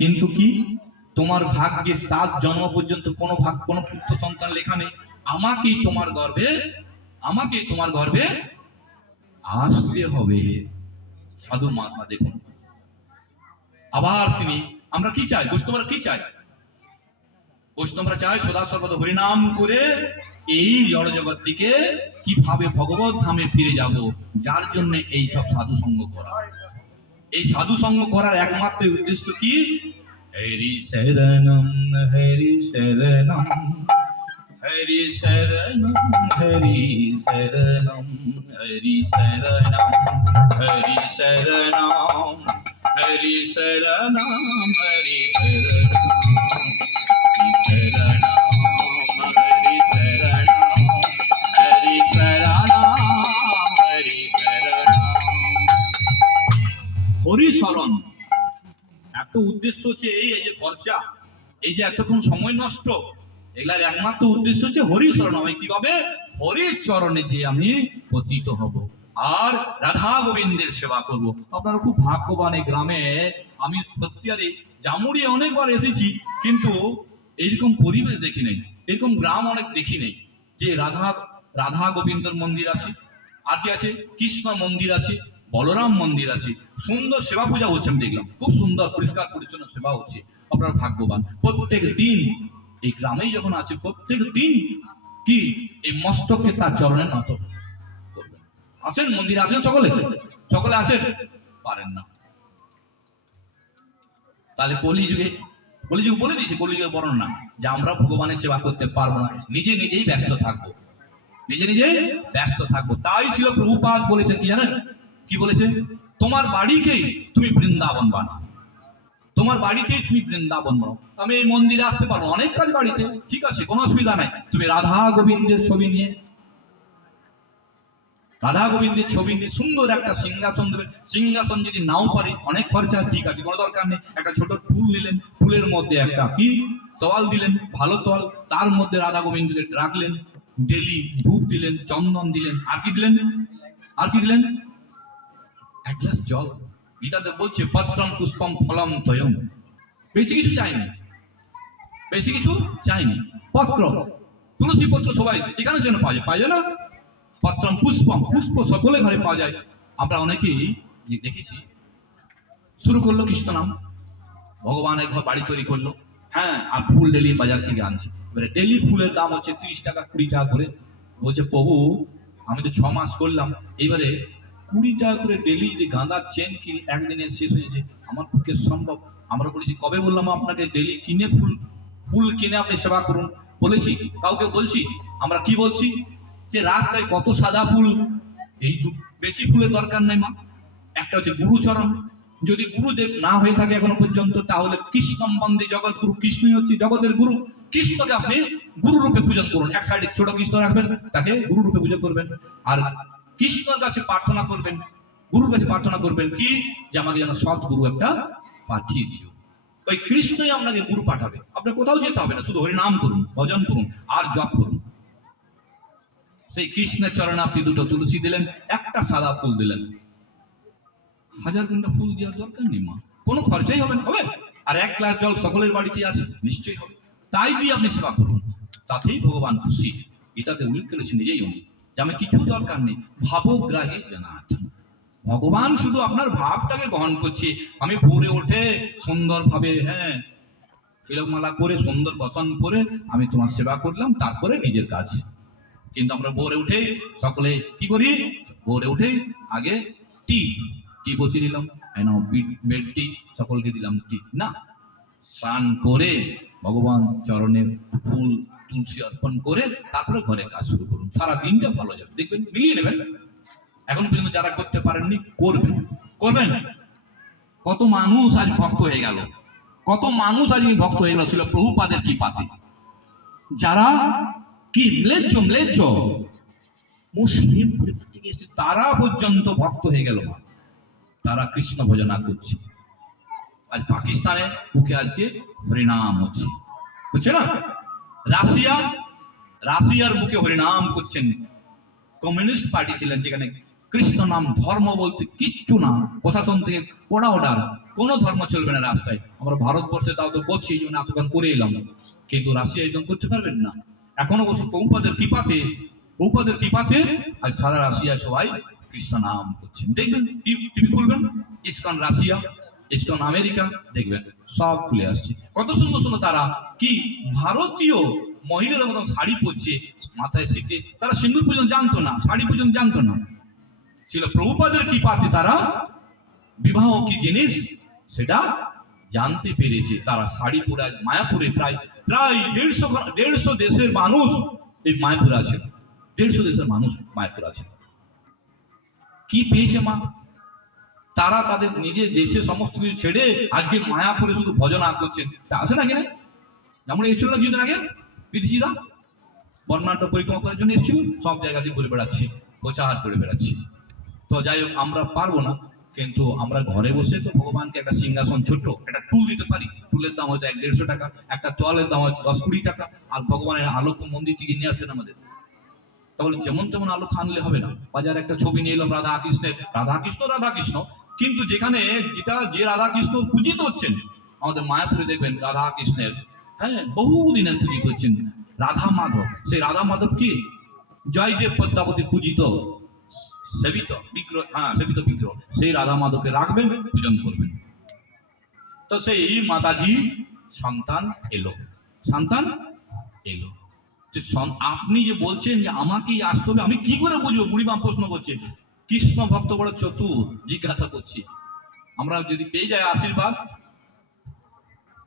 কিন্তু কি তোমার ভাগ্যে 7 জন্ম পর্যন্ত কোনো কোনো পুত্র সন্তান লেখা নেই। আমাকেই তোমার গর্ভে আসতে হবে। সাধু মহাত্মা দেখুন। আবার তিনি, আমরা কি চাই, বৈষ্ণবরা কি চাই? বৈষ্ণবরা চাই সদা সর্বদা হরিনাম করে এই জড় জগৎ থেকে কিভাবে ভগবত ধামে ফিরে যাব, যার জন্য এই সব সাধু সঙ্গ করা। এই সাধু সঙ্গ করার একমাত্র উদ্দেশ্য কি? হরি শরণম হরি শরণম হরি শরণম হরি শরণম হরি শরণম হরি শরণম হরি শরণম হরি হরিশরণ। এত উদ্দেশ্য হচ্ছে এই যে খরচা, এই যে এতক্ষণ সময় নষ্ট, এগুলার একমাত্র উদ্দেশ্য হচ্ছে হরিশরণ। আমি কিভাবে হরির চরণে যে আমি পতিত হব আর রাধা গোবিন্দের সেবা করব। আপনারা খুব ভাগ্যবান। এই গ্রামে আমি সত্যি জামুড়ি অনেকবার এসেছি, কিন্তু এইরকম পরিবেশ দেখি নাই, এরকম গ্রাম অনেক দেখি নাই যে রাধা গোবিন্দর মন্দির আছে, আর কি আছে, কৃষ্ণ মন্দির আছে, বলরাম মন্দির আছে, সুন্দর সেবা পূজা হচ্ছে। আমি দেখলাম খুব সুন্দর পরিষ্কার পরিচ্ছন্ন সেবা হচ্ছে। আপনারা ভাগ্যবান। প্রত্যেক দিন এই গ্রামেই যখন আছে, প্রত্যেক দিন কি এই মস্তকে তার চরণে নত করবেন। আসেন মন্দিরে, আসেন সকলে, সকলে আসেন, পারেন না তাহলে কলিযুগে বলে দিয়েছে, কলিযুগে বরণ না যে আমরা ভগবানের সেবা করতে পারবো না, নিজেই ব্যস্ত থাকবো, নিজেই ব্যস্ত থাকবো। তাই ছিল প্রভুপাদ বলেছেন কি জানেন, কি বলেছে? তোমার বাড়িকেই তুমি বৃন্দাবন বানাও, তোমার বাড়িতেই তুমি বৃন্দাবন বানাও। আমি এই মন্দিরে আসতে পারবো, অনেক কাজ বাড়িতে, ঠিক আছে, কোনো অসুবিধা নাই। তুমি রাধা গোবিন্দের ছবি নিয়ে সুন্দর একটা সিংহাসন দেবেন। সিংহাসন যদি নাও পারি, অনেক খরচা, ঠিক আছে, কোনো দরকার নেই। একটা ছোট ফুল নিলেন, ফুলের মধ্যে একটা কি তোয়াল দিলেন, ভালো তোয়াল, তার মধ্যে রাধা গোবিন্দকে রাখলেন, ডেলি ধূপ দিলেন, চন্দন দিলেন, আর কি দিলেন? এক গ্লাস জল। গীতাতে বলছে পত্রম পুষ্পম ফলম তয়ম। বেশি কিছু চাইনি। পত্র, তুলসী পত্র সবাই যেখানে সেখানে পাওয়া যায় না? পত্রম পুষ্প সকলে ঘরে পাওয়া যায়। আমরা অনেকেই দেখেছি শুরু করলো কৃষ্ণ নাম, ভগবানের ঘর বাড়ি তৈরি করলো, হ্যাঁ, আর ফুল ডেলি বাজার থেকে আনছে। এবারে ডেলি ফুলের দাম হচ্ছে 30 টাকা 20 টাকা করে। বলছে প্রভু আমি তো 6 মাস করলাম, এবারে 20 টাকা করে ডেলি যে গাঁদার চেন কি একদিনে শেষ হয়েছে, আমার পক্ষে সম্ভব? আমরা বলেছি কবে বললাম আপনাকে ডেলি কিনে ফুল কিনে আপনি সেবা করুন? বলেছি কাউকে বলছি? আমরা কি বলছি যে রাস্তায় কত সাদা ফুল, এই বেশি ফুলের দরকার নেই মা। একটা হচ্ছে গুরুচরণ, যদি গুরুদেব না হয়ে থাকে এখনো পর্যন্ত, তাহলে কৃষ্ণ সম্বন্ধে জগৎ গুরু, কৃষ্ণই হচ্ছে জগতের গুরু। কৃষ্ণকে আপনি গুরু রূপে পূজন করুন। এক সাইডে ছোট কৃষ্ণ রাখবেন, তাকে গুরু রূপে পূজন করবেন, আর কৃষ্ণের কাছে প্রার্থনা করবেন, গুরুর কাছে প্রার্থনা করবেন কি যে আমাকে যেন সৎ গুরু একটা পাঠিয়ে দিও। ওই কৃষ্ণই আপনাকে গুরু পাঠাবে। আপনার কোথাও যেতে হবে না, শুধু হরিনাম করুন, ভজন করুন আর জপ করুন। সেই কৃষ্ণের চরণে আপনি 2টো তুলসী দিলেন, একটা সাদা ফুল দিলেন, 1000 ঘন্টা ফুল দেওয়ার দরকার নেই মা, কোনো খরচাই হবে না, হবে। আর 1 গ্লাস জল সকলের বাড়িতে আছে, নিশ্চয়ই হবে। তাই দিয়ে আপনি সেবা করুন, তাতেই ভগবান খুশি। এটাতে উল্লেখ করেছে নিজেই উনি যে আমি কিছু দরকার নেই, ভাবগ্রাহী জানাত। ভগবান শুধু আপনার ভাবটাকে গ্রহণ করছে। আমি ভোরে উঠে সুন্দরভাবে, হ্যাঁ, তিলকমালা করে সুন্দর বচন করে আমি তোমার সেবা করলাম, তারপরে নিজের কাজ। কিন্তু আমরা ভোরে উঠে সকলে কি করি? ভোরে উঠে আগে টি বসিয়ে নিলাম, বেড টি, সকলকে দিলাম টি না, স্নান করে ভগবান চরণে ফুল তুলসী অর্পণ করে তারপরে ঘরে কাজ শুরু করুন। সারা দিনটা ভালো যাবে, দেখবেন, মিলিয়ে নেবেন। এখন পর্যন্ত যারা করতে পারেননি করবেন। কত মানুষ আজ ভক্ত হয়ে গেল, ছিল প্রভুপাদের কি পাতে। যারা কি ম্লেচ্ছ মুসলিম থেকে এসে তারা পর্যন্ত ভক্ত হয়ে গেল, তারা কৃষ্ণ ভজনা করছে। আজ পাকিস্তানে বুকে আজকে হরিনাম হচ্ছে না? রাশিয়ার বুকে হরিনাম করছেন। কমিউনিস্ট পার্টি ছিলেন যেখানে কৃষ্ণ নাম ধর্ম বলতে কিচ্ছু না, প্রশাসন থেকে কড়া অর্ডার, কোনো ধর্ম চলবে না রাস্তায়। আমরা ভারতবর্ষে তাও তো করছি, এই জন্য এতক্ষণ করে এলাম, কিন্তু রাশিয়া একদম করতে পারবেন না। এখনো বলছো প্রভুপাদের কৃপাতে আজ সারা রাশিয়ায় সবাই কৃষ্ণ নাম করছেন। দেখবেন টিভি খুলবেন, ইসকন রাশিয়া, ইসকন আমেরিকা, দেখবেন সব খুলে আসছে। কত সুন্দর সুন্দর তারা কি ভারতীয় মহিলাদের মতন শাড়ি পরছে, মাথায় শিখে, তারা সিন্দুর পর্যন্ত জানতো না, শাড়ি পর্যন্ত জানতো না। ছিল প্রভুপাদের কৃপাতে তারা বিবাহ কি জিনিস সেটা জানতে পেরেছে। তারা শাড়ি পরে মায়াপুরে প্রায় প্রায় 150 দেশের মানুষ এই মায়াপুরে আছে, 150 দেশের মানুষ মায়াপুরে আছে। কি পেয়েছে মা? তারা তাদের নিজের দেশের সমস্ত কিছু ছেড়ে আজকে মায়াপুরে শুধু ভজনা করছেন। আসে না কিনা? যেমন এসেছিল না কিছুদিন আগে বিদেশিরা বর্ণাঢ্য পরিক্রমা করার জন্য এসেছিল, সব জায়গাতে ঘুরে বেড়াচ্ছি, প্রচার করে বেড়াচ্ছি। তো যাই হোক, আমরা পারবো না, কিন্তু আমরা ঘরে বসে তো ভগবানকে একটা সিংহাসন, ছোট্ট একটা টুল দিতে পারি। টুলের দাম হয়তো 150 টাকা, একটা তোয়ালের দাম হয়তো 10-20 টাকা, আর ভগবানের আলোক মন্দির থেকে নিয়ে আসবেন আমাদের। তাহলে যেমন তেমন আলো আনলে হবে না। বাজারে একটা ছবি নিয়ে এলাম রাধা কৃষ্ণের, রাধা কৃষ্ণ, কিন্তু যেখানে যে রাধা কৃষ্ণ পূজিত হচ্ছেন আমাদের মায়াপুরে দেখবেন রাধা কৃষ্ণের, হ্যাঁ, বহুদিনের পূজিত হচ্ছেন রাধা মাধব। সেই রাধা মাধব কি জয়দেব পদ্মাবতী পূজিত সেবিত বিগ্রহ, হ্যাঁ সেবিত বিগ্রহ, সেই রাধা মাধবকে রাখবেন, পূজন করবেন। তো সেই মাতাজি সন্তান এলো। আপনি যে বলছেন যে আমাকেই আসতে হবে, আমি কি করে বুঝবো? বুড়িমা প্রশ্ন করছে। কৃষ্ণ ভক্ত বড় চতুর, জিজ্ঞাসা করছি। আমরা যদি পেয়ে যায় আশীর্বাদ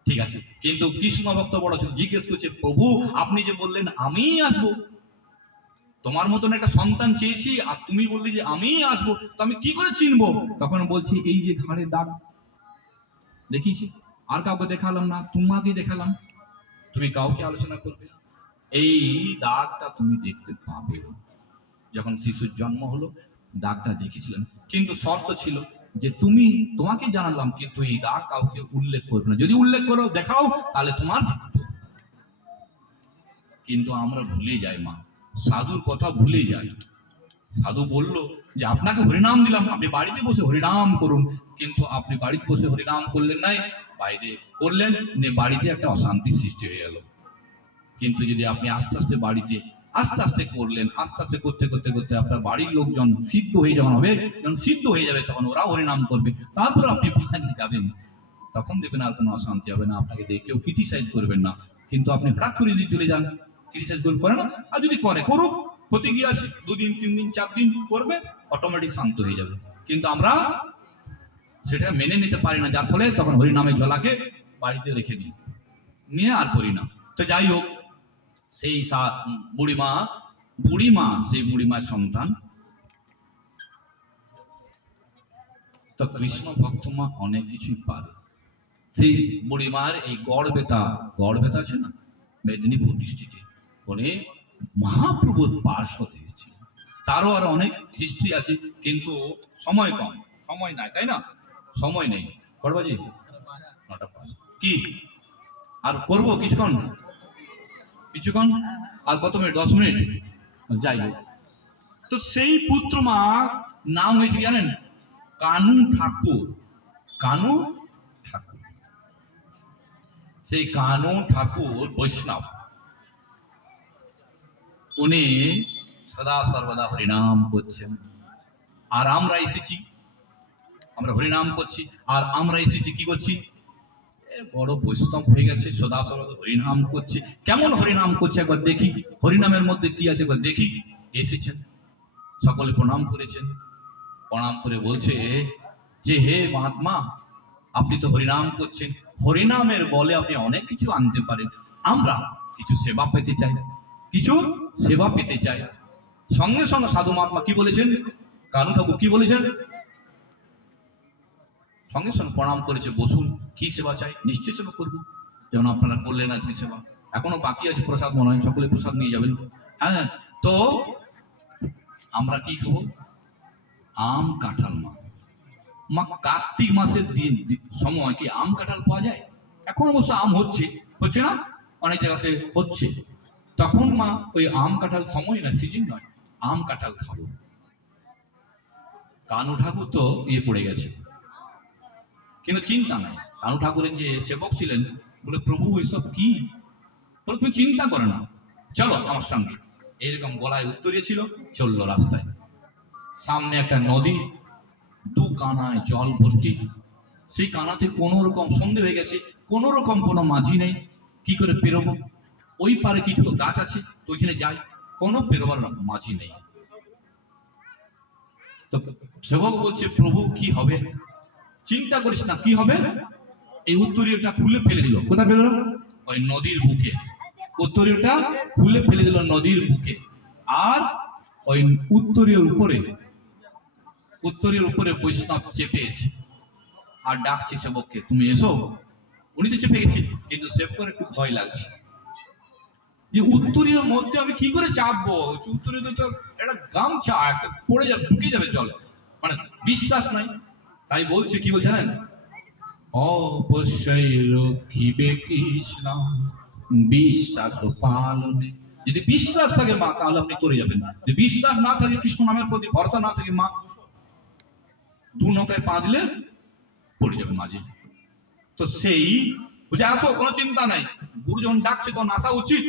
ঠিক আছে, কিন্তু কৃষ্ণ ভক্ত বড় চতুর জিজ্ঞেস করছে, প্রভু আপনি যে বললেন আমি আসবো, তোমার মতন একটা সন্তান চেয়েছি আর তুমি বললে যে আমি আসবো, তো আমি কি করে চিনবো? তখন বলছি এই যে ঘাড়ে দাগ দেখিয়েছি, আর কাউকে দেখালাম না, তোমাকে দেখালাম, তুমি কাউকে আলোচনা করবে, এই দাগটা তুমি দেখতে পাবে। যখন শিশুর জন্ম হলো দাগটা দেখেছিলেন, কিন্তু শর্ত ছিল যে তোমাকে জানালাম, কিন্তু এই দাগ কাউকে উল্লেখ করবে না, যদি উল্লেখ করো দেখাও তাহলে তোমার। কিন্তু আমরা ভুলে যাই মা, সাধুর কথা ভুলে যাই। সাধু বলল যে আপনাকে হরিনাম দিলাম, আপনি বাড়িতে বসে হরিনাম করুন, কিন্তু আপনি বাড়িতে বসে হরিনাম করলেন নাই, বাইরে করলেন, বাড়িতে একটা অশান্তি সৃষ্টি হয়ে গেল। কিন্তু যদি আপনি আস্তে আস্তে করলেন, আস্তে আস্তে করতে করতে করতে আপনার বাড়ির লোকজন সিদ্ধ হয়ে যখন সিদ্ধ হয়ে যাবে তখন ওরা হরিনাম করবে, তারপর আপনি বাড়ি যাবেন, তখন দেখবেন আর কোনো অশান্তি হবে না, আপনাকে দেখে কেউ ক্রিটিসাইজ করবেন না। কিন্তু আপনি হঠাৎ করে যদি চলে যান, ক্রিটিসাইজ করে না, আর যদি করুক, ক্ষতি কি আছে, 2 দিন 3 দিন 4 দিন করবে, অটোমেটিক শান্ত হয়ে যাবে। কিন্তু আমরা সেটা মেনে নিতে পারি না, যার ফলে তখন হরিনামের ঝোলাকে বাড়িতে রেখে দিই, নিয়ে আর করি না। তো যাই হোক, সেই বুড়িমার সন্তান তো কৃষ্ণ ভক্ত মা অনেক কিছুই পারে। সেই বুড়িমার এই গড় বেতা আছে না মেদিনীপুর ডিস্ট্রিক্টে, বলে মহাপ্রভুর পার্শ্বদ হয়েছে। তারও আর অনেক হিস্ট্রি আছে, কিন্তু সময় নাই, তাই না? সময় নেই। করবাজি 9টা 5 কি আর করবো? কিছুক্ষণ আর কত মিনিট? 10 মিনিট। যাই হোক, তো সেই পুত্র মা নাম হয়েছে জানেন? কানু ঠাকুর। সেই কানু ঠাকুর বৈষ্ণব, উনি সদা সর্বদা হরিনাম করছেন। আর আমরা এসেছি, আমরা হরিনাম করছি, আর আমরা এসেছি কি করছি? বড় বৈষ্ণব হয়ে গেছে, সদা সর্বদা হরিনাম করছে। কেমন হরিনাম করছে একবার দেখি, হরিনামের মধ্যে কি আছে একবার দেখি। এসেছেন, সকলে প্রণাম করেছেন, প্রণাম করে বলছে যে হে মহাত্মা, আপনি তো হরিনাম করছেন, হরিনামের বলে আপনি অনেক কিছু আনতে পারেন, আমরা কিছু সেবা পেতে চাই। সঙ্গে সঙ্গে সাধু মহাত্মা কি বলেছেন, কানু ঠাকুর কি বলেছেন? সঙ্গে সঙ্গে প্রণাম করেছে, বসুন, কি সেবা চাই? নিশ্চয় সেবা করবো, যেমন আপনারা করলেন আজকে সেবা, এখনো বাকি আছে প্রসাদ, মনে হয় সকলে প্রসাদ নিয়ে যাবেন। হ্যাঁ, তো আমরা কি খাবো? আম কাঁঠাল। মা কার্তিক মাসের সময় কি আম কাঁঠাল পাওয়া যায়? এখন অবশ্য আম হচ্ছে না, অনেক জায়গাতে হচ্ছে। তখন মা ওই আম কাঁঠাল সময় না, সিজন নয়, আম কাঁঠাল খাবো। কানু ঠাকুর তো পড়ে গেছে, কিন্তু চিন্তা নাই। কানু ঠাকুরের যে সেবক ছিলেন বলে, প্রভু এসব কি? বলে তুমি চিন্তা করো না, চলো আমার সঙ্গে। এরকম গলায় উত্তরিয়ে ছিল, চললো রাস্তায়। সামনে একটা নদী, দু কানায় জল ভর্তি। সেই কানাতে কোনো রকম সন্ধে হয়ে গেছে, কোনো রকম কোনো মাঝি নেই, কি করে পেরোবো? ওই পারে কিছু গাছ আছে, তো ওইখানে যাই, কোনো পেরোবার মাঝি নেই। তো সেবক বলছে, প্রভু কি হবে? চিন্তা করিস না, কি হবে? এই উত্তরীয়টা খুলে ফেলে দিল। কোথায় ফেলে দিল? ওই নদীর বুকে। উত্তরীয়টা খুলে ফেলে দিল নদীর বুকে। আর ওই উত্তরীয় উপরে বৈষ্ণব চেপে এসে আর ডাকছে সেবককে, তুমি এসো। উনি তো চেপে গেছে, কিন্তু সেবকের একটু ভয় লাগছে যে উত্তরীয় মধ্যে আমি কি করে চাপবো। উত্তরীয় তো একটা গামছা, একটা পড়ে যাবে, ঢুকে যাবে জলে, মানে বিশ্বাস নাই। তাই বলছে, কি বলছে জানেন? অবশ্যই রক্ষিবে কৃষ্ণ বিশ্বাস পালনে। যদি বিশ্বাস থাকে মা, তাহলে আপনি করে যাবেন। যদি বিশ্বাস না থাকে, কৃষ্ণ নামের প্রতি ভরসা না থাকে, মা দু নৌকায় পা দিলে পড়ে যাবে মাঝে। তো সেই বুঝে আসো, কোনো চিন্তা নাই। গুরু যখন ডাকছে তখন আসা উচিত,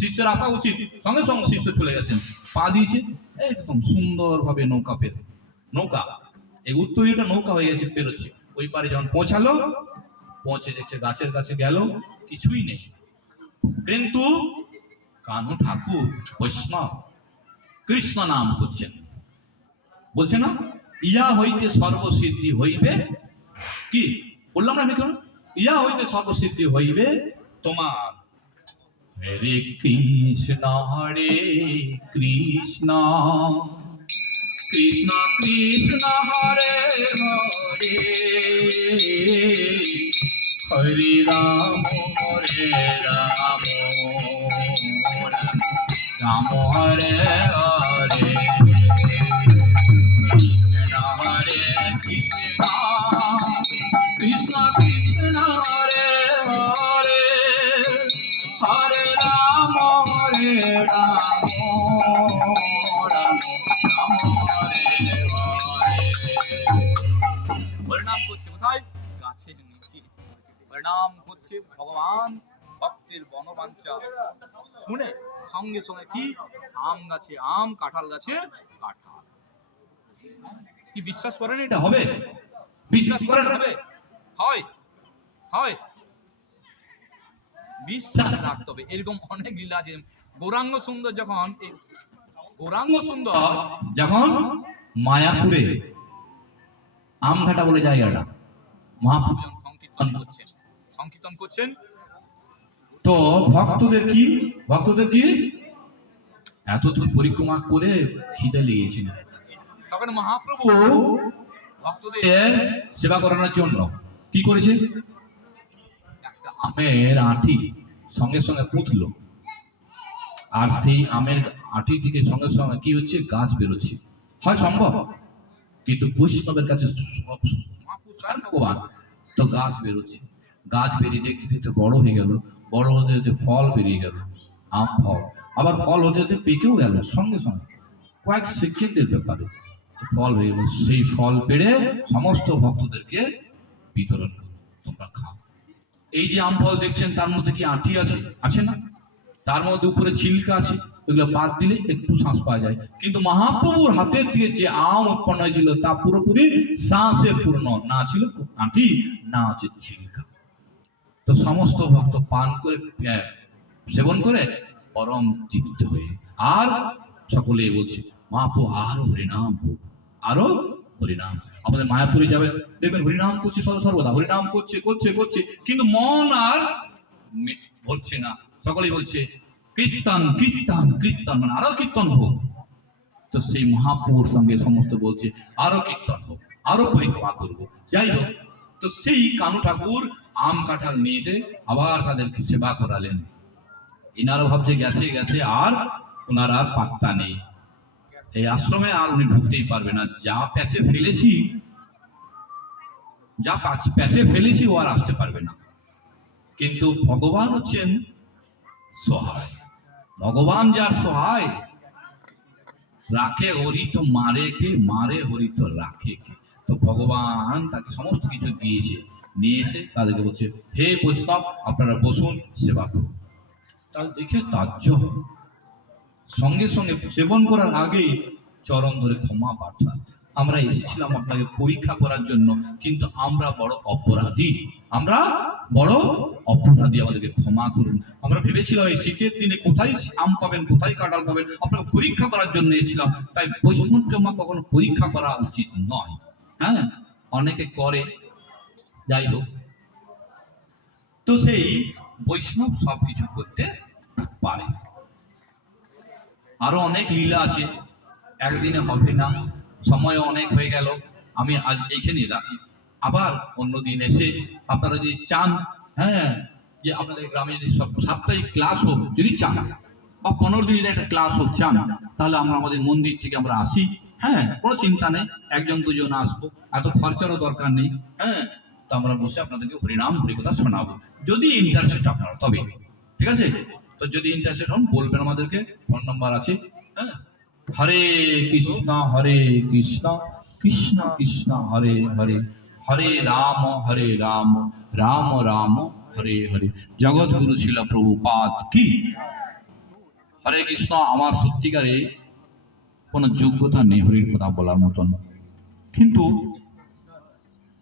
শিষ্যের আসা উচিত। সঙ্গে সঙ্গে শিষ্য চলে গেছেন, পা দিয়েছে, একদম সুন্দরভাবে নৌকা এই উত্তরীয়টা নৌকা হয়ে গেছে, পেরোচ্ছে। ওই পারে যখন পৌঁছালো, পৌঁছে দেখছে গাছের কাছে গেল, কিছুই নেই। কিন্তু কানু ঠাকুর বৈষ্ণব, কৃষ্ণ নাম করছেন। বলছে না, ইয়া হইতে সর্বসিদ্ধি হইবে, কি বললাম না দেখুন, ইয়া হইতে সর্বসিদ্ধি হইবে তোমার। হরে কৃষ্ণ হরে কৃষ্ণ কৃষ্ণ কৃষ্ণ হরে হরে, হরে রাম রাম রাম হরে হরে, হরে কৃষ্ণ কৃষ্ণ কৃষ্ণ হরে হরে, হরে রাম রাম রাম হরে হরে। পরিণাম করছে কোথায়? গাছের নিচে পরিণাম করছে ভগবান। ভক্তের বনবাঞ্ছা শুনে সঙ্গে সঙ্গে কি, আম গাছে আম, কাঁঠাল গাছে কাঁঠাল। কি বিশ্বাস করেন এটা হবে? বিশ্বাস করেন হবে? হয় হয়, বিশ্বাস রাখতে হবে। এরকম অনেক লীলা আছে। গৌরাঙ্গ সুন্দর যখন মায়াপুরে আমঘাটা বলে জায়গাটা, মহাপ্রভু সংকীর্তন করছেন, তো ভক্তদের কি এত দূর পরিক্রমা করে খিদে লেগেছিল। তখন মহাপ্রভু ভক্তদের সেবা করানোর জন্য কি করেছে, একটা আমের আঁটি সঙ্গে সঙ্গে পুঁতলো, আর সেই আমের আঁটি থেকে সঙ্গে সঙ্গে কি হচ্ছে, গাছ বেরোচ্ছে। হয় সম্ভব? কিন্তু বৈষ্ণবের কাছে ভগবান, তো গাছ বেরোচ্ছে। গাছ বেরিয়ে দেখতে দেখতে বড় হয়ে গেল, বড় হতে হতে ফল বেরিয়ে গেল, আম ফল। আবার ফল হতে হতে পেকেও গেল, সঙ্গে সঙ্গে কয়েক সেকেন্ডের ব্যাপারে ফল হয়ে গেল। সেই ফল পেড়ে সমস্ত ভক্তদেরকে বিতরণ করল, তোমরা খাও। এই যে আম ফল দেখছেন, তার মধ্যে কি আঁটি আছে না? তার মধ্যে উপরে ছিলকা আছে, এগুলো বাদ দিলে একটু শ্বাস পাওয়া যায়। কিন্তু মহাপ্রভুর হাতের থেকে যে আম উৎপন্ন হয়েছিল, তা পুরোপুরি শ্বাসে পূর্ণ, না ছিল আঁটি, না আছে ছিলকা। তো সমস্ত ভক্ত পান করে, সেবন করে পরম তৃপ্ত হয়ে, আর সকলে বলছে, মহাপ্রভু আরো হরিনাম হোক, আরো হরিনাম। আমাদের মায়াপুরে যাবে, দেখবেন হরিনাম করছে সর্বদা, হরিনাম করছে, কিন্তু মন আর ভরছে না। সকলেই বলছে কীর্তন কীর্তন কীর্তন, মানে আরো কীর্তন হোক। তো সেই মহাপ্রভুর সঙ্গে সমস্ত বলছে আরো কীর্তন হোক, আরো পরিক্রমা করবো। যাই হোক, তো সেই কানু ঠাকুর আম কাঁঠাল নিয়ে এসে আবার তাদেরকে সেবা করালেন। ইনারও ভাবছে গেছে আর ওনার আর পাত্তা নেই, এই আশ্রমে আর উনি ঢুকতেই পারবে না। যা প্যাচে ফেলেছি ও আর আসতে পারবে না। কিন্তু ভগবান হচ্ছেন সহায়, ভগবান যার সহায়, রাখে হরি তো মারে কে, মারে হরি তো রাখে কে। তো ভগবান তাকে সমস্ত কিছু দিয়েছে, নিয়ে এসে তাদেরকে বলছে, হে বৈষ্ণব আপনারা বসুন, সেবা করুন। তাহলে দেখে তাজ্জব, সঙ্গে সঙ্গে সেবন করার আগেই চরণ ধরে ক্ষমা প্রার্থনা। আমরা এসেছিলাম আপনাকে পরীক্ষা করার জন্য, কিন্তু আমরা বড় অপরাধী, আমরা বড় অপরাধী, আমাদেরকে ক্ষমা করুন। আমরা ভেবেছিলাম এই শীতের দিনে কোথায় আম পাবেন, কোথায় কাঁঠাল পাবেন, আপনাকে পরীক্ষা করার জন্য এসেছিলাম। তাই বৈষ্ণবকে আমার কখনো পরীক্ষা করা উচিত নয়। হ্যাঁ, অনেকে করে, যাই হোক। তো সেই বৈষ্ণব সবকিছু করতে পারে। আরো অনেক লীলা আছে, একদিনে হবে না, সময় অনেক হয়ে গেল, আমি আজ এইখানেই রাখি। আবার অন্যদিন এসে আপনারা যদি চান, হ্যাঁ, যে আপনাদের গ্রামে যদি সব সাপ্তাহিক ক্লাস হোক, যদি চান, বা 15 দিনের একটা ক্লাস হোক চান, তাহলে আমরা আমাদের মন্দির থেকে আমরা আসি। হ্যাঁ, কোনো চিন্তা নেই, একজন দুজন আসবো, এত খরচারও দরকার নেই। হ্যাঁ, তো আমরা বসে আপনাদেরকে হরিনাম হরিকথা শোনাবো, যদি ইন্টারেস্টেড আপনারা, তবে ঠিক আছে। তো যদি ইন্টারেস্টেড হন বলবেন, আমাদেরকে ফোন নাম্বার আছে। হ্যাঁ, হরে কৃষ্ণ কৃষ্ণ কৃষ্ণ হরে হরে, হরে রাম রাম রাম হরে হরে। জগৎগুরু ছিল প্রভুপাদ কি। হরে কৃষ্ণ। আমার সত্যিকারে কোনো যোগ্যতা নেই হরির কথা বলার মতন, কিন্তু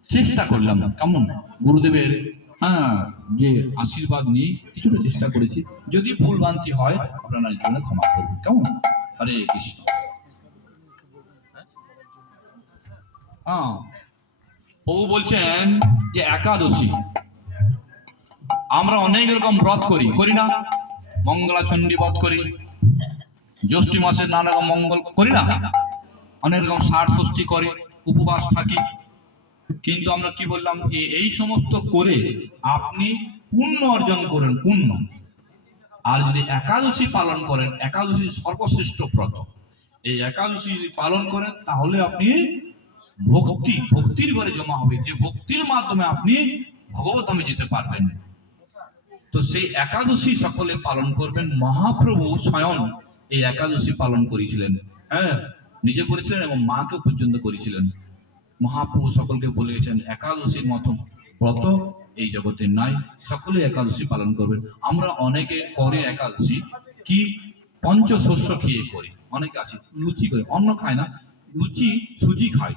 চেষ্টা করলাম, কেমন গুরুদেবের যে আশীর্বাদ নিয়ে কিছুটা চেষ্টা করেছি। যদি ভুল ভ্রান্তি হয় আপনারা জন্য ক্ষমা করবেন, কেমন। হরে কৃষ্ণ। প্রভু বলছেন যে একাদশী আমরা অনেক রকম ব্রত করি না, মঙ্গলাচণ্ডী ব্রত করি, জ্যৈষ্ঠী মাসে নানা রকম মঙ্গল করি না, অনেক রকম 60-ষষ্ঠী করে, উপবাস থাকি। কিন্তু আমরা কি বললাম, এই সমস্ত করে আপনি পুণ্য অর্জন করেন, পুণ্য। আর যদি একাদশী পালন করেন, একাদশী সর্বশ্রেষ্ঠ ব্রত, এই একাদশী যদি পালন করেন তাহলে আপনি ভক্তির ঘরে জমা হবে, যে ভক্তির মাধ্যমে আপনি ভগবত ধামে যেতে পারবেন। তো সেই একাদশী সকলে পালন করবেন। মহাপ্রভু স্বয়ং এই একাদশী পালন করেছিলেন, হ্যাঁ, নিজে করেছিলেন এবং মাকে পর্যন্ত করেছিলেন। মহাপ্রভু সকলকে বলেছেন একাদশীর মতো ব্রত এই জগতে নাই, সকলে একাদশী পালন করবেন। আমরা অনেকে করে একাদশী কি পঞ্চশস্য খেয়ে করি, অনেকে আছে লুচি করে, অন্ন খায় না, লুচি সুজি খায়,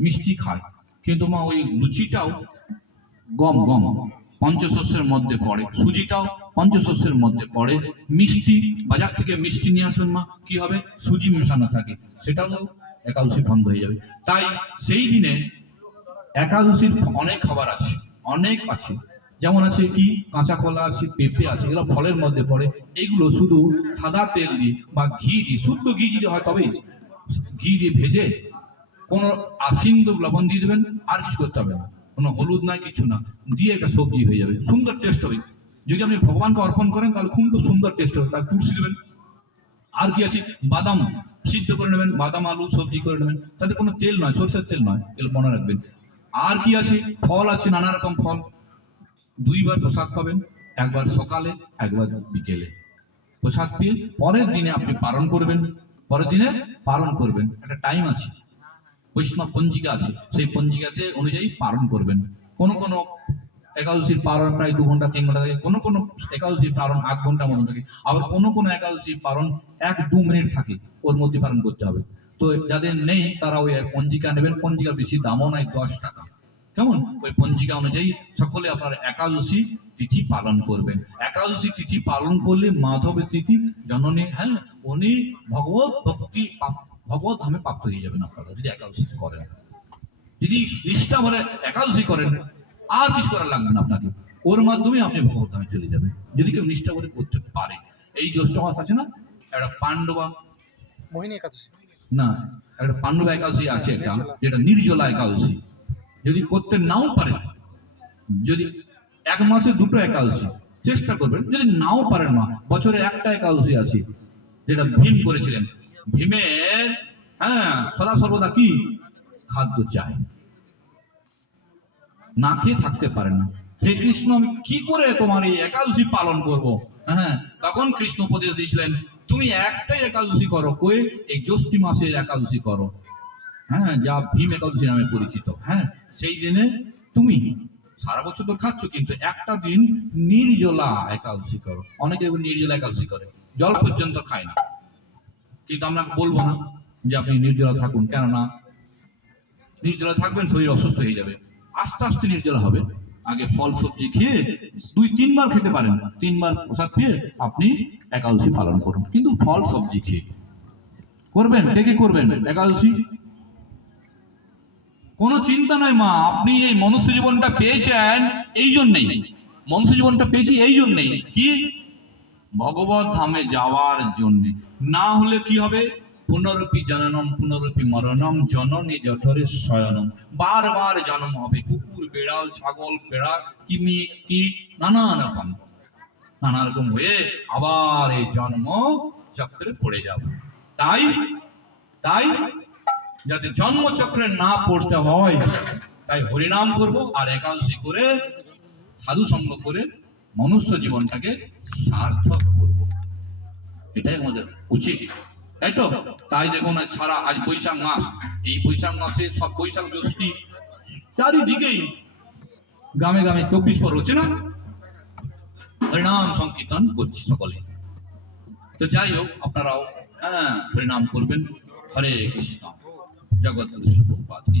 মিষ্টি খায়, কিন্তু মা ওই লুচিটাও গম পঞ্চশস্যের মধ্যে পড়ে, সুজিটাও পঞ্চশস্যের মধ্যে পড়ে, মিষ্টি বাজার থেকে মিষ্টি নিয়ে আসুন মা, কি হবে, সুজি মেশানো থাকে, সেটাও একাদশী বন্ধ হয়ে যাবে। তাই সেই দিনে একাদশীর অনেক খাবার আছে, অনেক আছে, যেমন আছে কি কাঁচা কলা আছে, পেঁপে আছে, এগুলো ফলের মধ্যে পড়ে। এইগুলো শুধু সাদা তেল দিয়ে বা ঘি দিয়ে, শুদ্ধ ঘি যদি হয় তবেই, ঘি দিয়ে ভেজে কোনো সিন্দু লবণ দিয়ে দেবেন, আর কিছু করতে হবে না, কোনো হলুদ না, কিছু না, দিয়ে একটা সবজি হয়ে যাবে, সুন্দর টেস্ট হবে। যদি আপনি ভগবানকে অর্পণ করেন তাহলে খুব সুন্দর টেস্ট হবে। তার তুলসী দেবেন, আর কি আছে, বাদাম সিদ্ধ করে নেবেন, বাদাম আলু সবজি করে নেবেন, তাতে কোনো তেল নয়, সরষের তেল নয়, এগুলো মনে রাখবেন। আর কি আছে, ফল আছে, নানা রকম ফল। 2বার প্রসাদ পাবেন, একবার সকালে একবার বিকেলে। প্রসাদ পেয়ে পরের দিনে আপনি পালন করবেন, পরের দিনে পালন করবেন, একটা টাইম আছে, বৈষ্ণব পঞ্জিকা আছে, সেই পঞ্জিকাতে অনুযায়ী পালন করবেন। কোনো কোনো একাদশীর পালন প্রায় 2 ঘন্টা 3 ঘন্টা থাকে, কোনো কোনো একাদশীর পালন 8 ঘন্টার মতো থাকে, আবার কোনো কোনো একাদশীর পালন 1-2 মিনিট থাকে, ওর মধ্যে পালন করতে হবে। তো যাদের নেই তারা ওই পঞ্জিকা নেবেন, পঞ্জিকা বেশি দামও নাই, 10 টাকা, কেমন, ওই পঞ্জিকা অনুযায়ী সকলে আপনার একাদশী তিথি পালন করবেন। একাদশী তিথি পালন করলে মাধবের তিথি জননী, হ্যাঁ, উনি ভগবত ভক্তি ভগবত ধামে প্রাপ্ত হয়ে যাবেন আপনারা যদি একাদশী করেন। যদি নিষ্ঠা ভরে একাদশী করেন আর কিছু করার লাগবে না আপনাকে, ওর মাধ্যমে আপনি ভগবত ধামে চলে যাবেন, যদি কেউ নিষ্ঠা করে করতে পারে। এই জ্যৈষ্ঠ মাস আছে না, একটা পাণ্ডবা মোহিনী একাদশী, না, একটা পাণ্ডবা একাদশী আছে, একটা যেটা নির্জলা একাদশী। যদি করতে নাও পারেন, যদি 1 মাসে 2টো একাদশী চেষ্টা করবেন, যদি নাও পারেন মা, বছরে একটা একাদশী আছে যেটা ভীম করেছিলেন। ভীমের সদা সর্বদা কি খাদ্য চাই, না খেয়ে থাকতে পারে না। হে কৃষ্ণ, আমি কি করে তোমার এই একাদশী পালন করব? তখন কৃষ্ণ উপদেশ দিয়েছিলেন, তুমি একটাই একাদশী করো, কই এই জ্যৈষ্ঠী মাসের একাদশী করো, হ্যাঁ, যা ভীম একাদশী নামে পরিচিত। হ্যাঁ, সেই দিনে তুমি সারা বছর তো খাচ্ছ, কিন্তু একটা দিন নির্জলা একাদশী করো। অনেকে নির্জলা একাদশী করে, জল পর্যন্ত খায় না, কিন্তু আমরা বলবো না যে আপনি নির্জলা থাকুন, কেননা নির্জলা থাকবেন শরীর অসুস্থ হয়ে যাবে। আস্তে আস্তে নির্জলা হবে। আগে ফল সবজি খেয়ে 2-3 বার খেতে পারেন, 3 বার প্রসাদ খেয়ে আপনি একাদশী পালন করুন, কিন্তু ফল সবজি খেয়ে করবেন। কে কে করবেন একাদশী? কোনো চিন্তা নয় মা, আপনি এই মনুষ্য জীবনটা পেয়েছেন এই জন্যেই, মনুষ্য জীবনটা পেয়েছি এই জন্যেই কি, ভগবত ধামে যাওয়ার জন্যে। না হলে কি হবে? পুনরপি জননম পুনরপি মরণম জননী জঠরে শয়নম। বারবার জন্ম হবে, কুকুর, বেড়াল, ছাগল, ভেড়া, কিমি, কীট, নানা রকম হয়ে আবার এই জন্ম চক্রে পড়ে যাব। তাই তাই যাতে জন্মচক্রে না পড়তে হয়, তাই হরিনাম করব আর একাদশী করে সাধু সঙ্গ করে মনুষ্য জীবনটাকে সার্থক করব, এটাই আমাদের উচিত, তাই তো? তাই দেখুন সারা আজ বৈশাখ মাস, এই বৈশাখ মাসে সব বৈশাখ জ্যৈষ্ঠী চারিদিকেই গ্রামে গ্রামে 24 পর হচ্ছে না, হরিনাম সংকীর্তন করছি সকলে। তো যাই হোক, আপনারাও হ্যাঁ হরিনাম করবেন। হরে কৃষ্ণ। জগৎ প্রভুপাদ কি